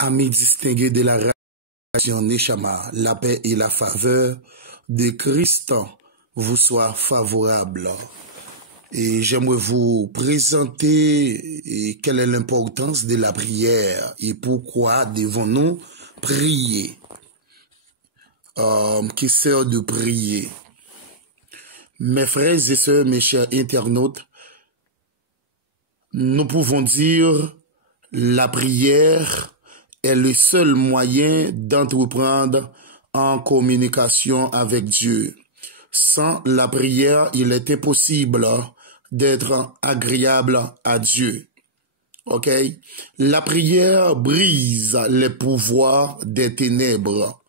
Amis distingués de la relation Neshama, la paix et la faveur de Christ vous soient favorables. Et j'aimerais vous présenter quelle est l'importance de la prière et pourquoi devons-nous prier. Qui sert de prier. Mes frères et sœurs, mes chers internautes, nous pouvons dire la prière est le seul moyen d'entreprendre en communication avec Dieu. Sans la prière, il est impossible d'être agréable à Dieu. Ok? La prière brise les pouvoirs des ténèbres.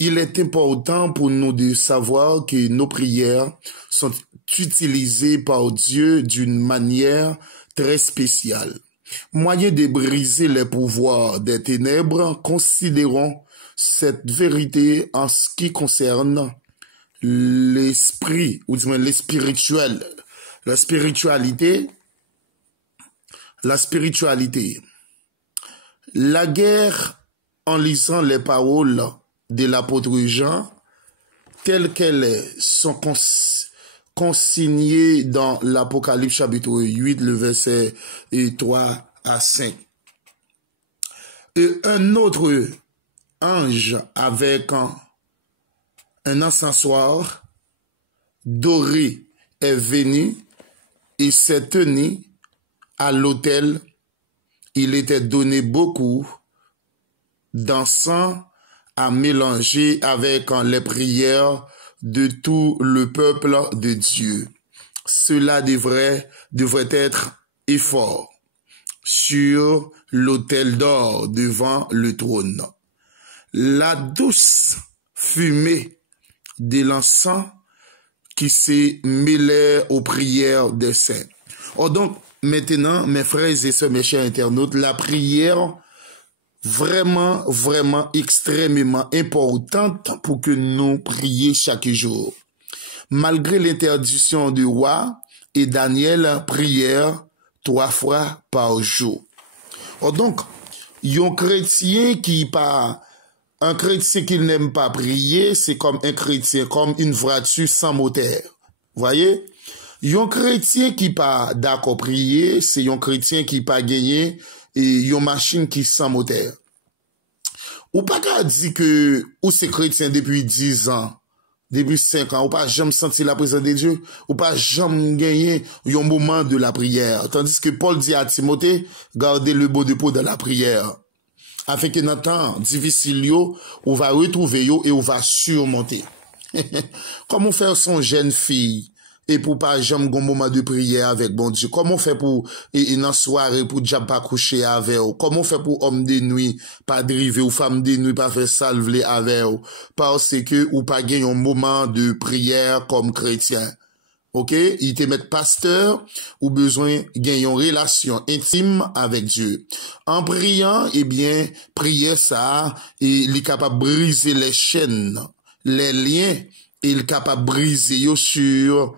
Il est important pour nous de savoir que nos prières sont utilisées par Dieu d'une manière très spéciale. Moyen de briser les pouvoirs des ténèbres, considérons cette vérité en ce qui concerne l'esprit, ou du moins le spirituel. La spiritualité. La guerre, en lisant les paroles de l'apôtre Jean, telles qu'elles sont consignées dans l'Apocalypse chapitre 8, le verset 3 à 5. Et un autre ange avec un encensoir doré est venu et s'est tenu à l'autel. Il était donné beaucoup d'encens à mélanger avec les prières de tout le peuple de Dieu. Cela devrait être effort sur l'autel d'or devant le trône. La douce fumée de l'encens qui se mêlait aux prières des saints. Oh, donc, maintenant, mes frères et sœurs, mes chers internautes, la prière vraiment extrêmement importante pour que nous prions chaque jour. Malgré l'interdiction du roi et Daniel, prière 3 fois par jour. Oh, donc, un chrétien qui n'aime pas prier, c'est comme un chrétien, comme une voiture sans moteur. Voyez? Un chrétien qui pas d'accord prier, c'est un chrétien qui pas gagné et une machine qui sans moteur. Ou pas qu'à dire que ou c'est chrétien depuis 10 ans, depuis 5 ans, ou pas jamais senti la présence de Dieu, ou pas jamais gagné un moment de la prière. Tandis que Paul dit à Timothée, gardez le beau dépôt de la prière. Afin que dans le temps difficile, on va retrouver et on va surmonter. Comment faire son jeune fille et pour pas jamais un moment de prière avec bon Dieu? Comment faire pour une soirée pour déjà pas coucher avec vous? Comment faire pour homme de nuit pas driver ou femme de nuit pas faire salver avec vous? Parce que ou pas gagner un moment de prière comme chrétien. Ok? Il te met pasteur ou besoin gagner une relation intime avec Dieu. En priant, eh bien, prier ça, et il est capable de briser les chaînes, les liens, il est capable de briser sur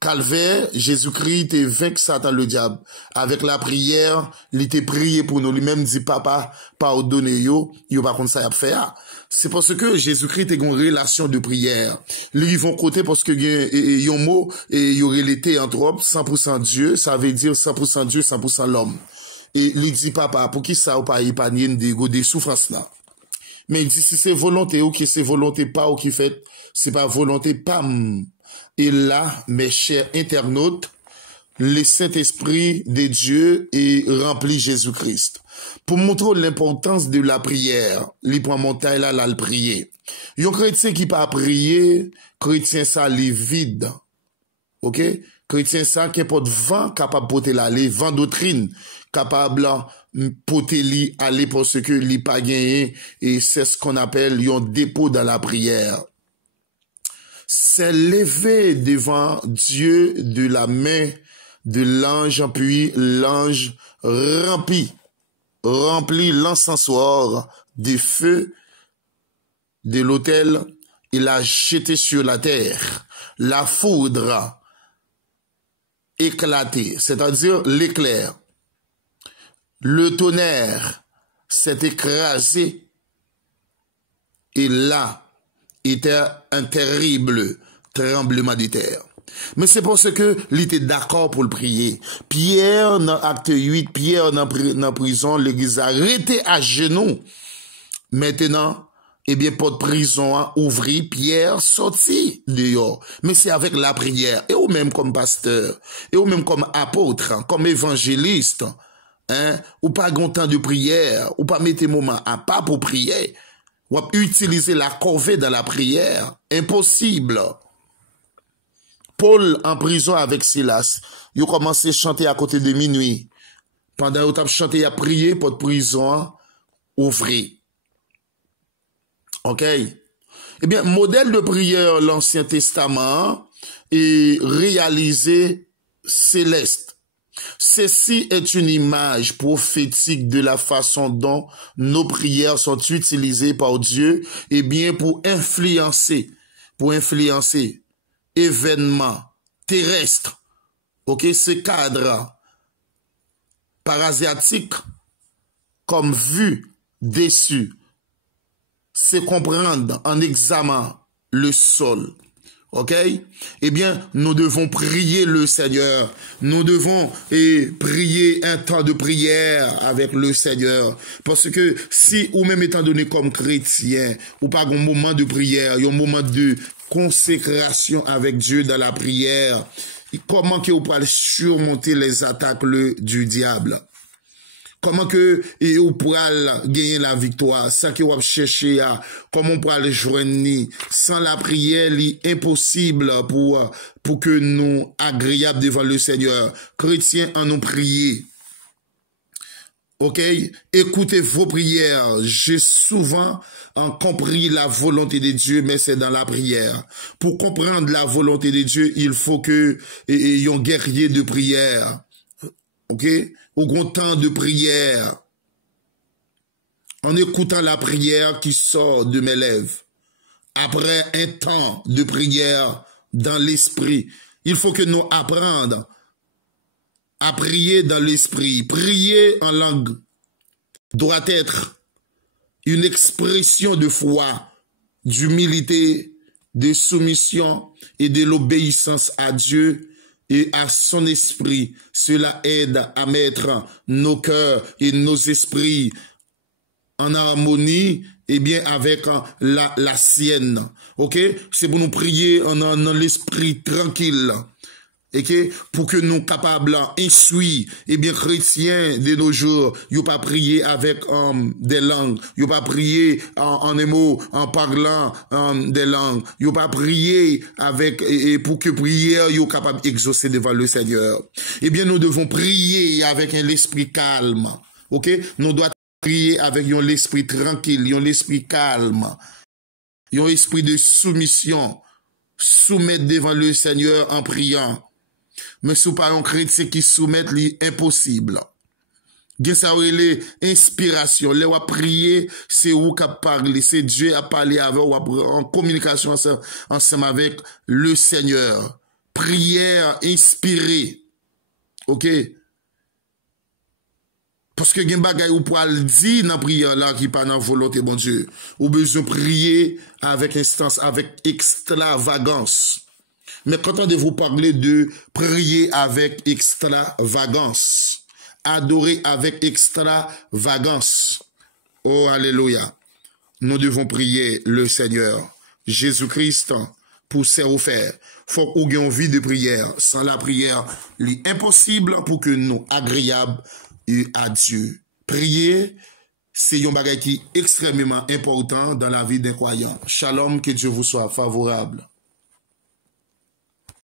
Calvaire. Jésus-Christ est vaincu Satan le diable. Avec la prière, il était prié pour nous. Lui-même dit, papa, pardonnez yo pas comme ça y a faire. C'est parce que Jésus-Christ est une relation de prière. Ils vont côté parce que y a un mot et y aurait l'été anthrope, 100% Dieu, ça veut dire 100% Dieu, 100% l'homme. Et il dit, papa, pour qui ça ou pas épargner des souffrances là? Mais il dit, si c'est volonté ou que c'est volonté pas ou qui fait, c'est pas volonté pas. Et là, mes chers internautes, le Saint-Esprit de Dieu est rempli Jésus-Christ. Pour montrer l'importance de la prière, il prend montagne là, le prier. Un chrétien qui pas prier, chrétien ça, il est vide. Ok? Chrétien ça, qui porte vent, capable de porter l'aller, vent doctrine, capable de porter l'aller parce que il pas gagné, et c'est ce qu'on appelle un dépôt dans la prière. C'est lever devant Dieu de la main de l'ange, puis l'ange remplit l'encensoir de feu de l'autel, il a jeté sur la terre. La foudre éclaté, c'est-à-dire l'éclair. le tonnerre s'est écrasé et là était un terrible tremblement de terre. Mais c'est parce que il était d'accord pour le prier. Pierre, dans acte 8, Pierre dans prison, l'église a arrêté à genoux. Maintenant, eh bien, porte prison a ouvri, Pierre sorti dehors. Mais c'est avec la prière. Et ou même comme pasteur, et ou même comme apôtre, comme évangéliste, ou pas grand temps de prière, ou pas mettre moment à pas pour prier, ou utiliser la corvée dans la prière. Impossible. Paul en prison avec Silas, il a commencé à chanter à côté de minuit. Pendant qu'il a chanté, il a prié pour prison ouvrir. OK? Eh bien, modèle de prière l'Ancien Testament est réalisé céleste. Ceci est une image prophétique de la façon dont nos prières sont utilisées par Dieu, eh bien, pour influencer événements terrestres, ok, ce cadre parasiatique comme vue déçue, c'est comprendre en examen le sol. OK? Eh bien, nous devons prier le Seigneur. Nous devons prier un temps de prière avec le Seigneur. Parce que si, ou même étant donné comme chrétien, ou pas un moment de prière, il y a un moment de consécration avec Dieu dans la prière, comment que vous pouvez surmonter les attaques du diable? Comment que vous pourrez gagner la victoire sans que vous cherchiez à comment on pourra le joindre sans la prière, c'est impossible pour que nous agréables devant le Seigneur. Chrétiens, en nous prier. OK? Écoutez vos prières. J'ai souvent compris la volonté de Dieu, mais c'est dans la prière. Pour comprendre la volonté de Dieu, il faut que y ait un guerrier de prière. OK? Au grand temps de prière, en écoutant la prière qui sort de mes lèvres, après un temps de prière dans l'esprit, il faut que nous apprenions à prier dans l'esprit. Prier en langue doit être une expression de foi, d'humilité, de soumission et de l'obéissance à Dieu et à son esprit. Cela aide à mettre nos cœurs et nos esprits en harmonie, et bien avec la sienne. OK? C'est pour nous prier en l'esprit tranquille. Okay? Pour que nous capables d'insuire, et bien chrétiens de nos jours, ils pas prier avec des langues, ils pas prier en des mots, en parlant des langues, ils pas prier avec pour que prière ils capable d'exaucer devant le Seigneur. Eh bien nous devons prier avec un esprit calme. OK? Nous devons prier avec un esprit tranquille, un esprit calme, un esprit de soumission, soumettre devant le Seigneur en priant. Mais si pas un chrétien qui soumet, c'est impossible. Gen ça les inspiration, les wa prier, c'est où qu'a parler, c'est Dieu a parlé avec ou en communication ensemble avec le Seigneur. Prière inspirée. OK? Parce que gen bagay ou pour le dire dans prière là qui pas dans volonté bon Dieu. Ou besoin prier avec instance, avec extravagance. Mais quand on vous parler de prier avec extravagance, adorer avec extravagance, oh alléluia, nous devons prier le Seigneur Jésus-Christ pour se faire. Faut qu'on ait une vie de prière. Sans la prière, c'est impossible pour que nous agréables à Dieu. Prier, c'est un bagage qui est extrêmement important dans la vie des croyants. Shalom, que Dieu vous soit favorable.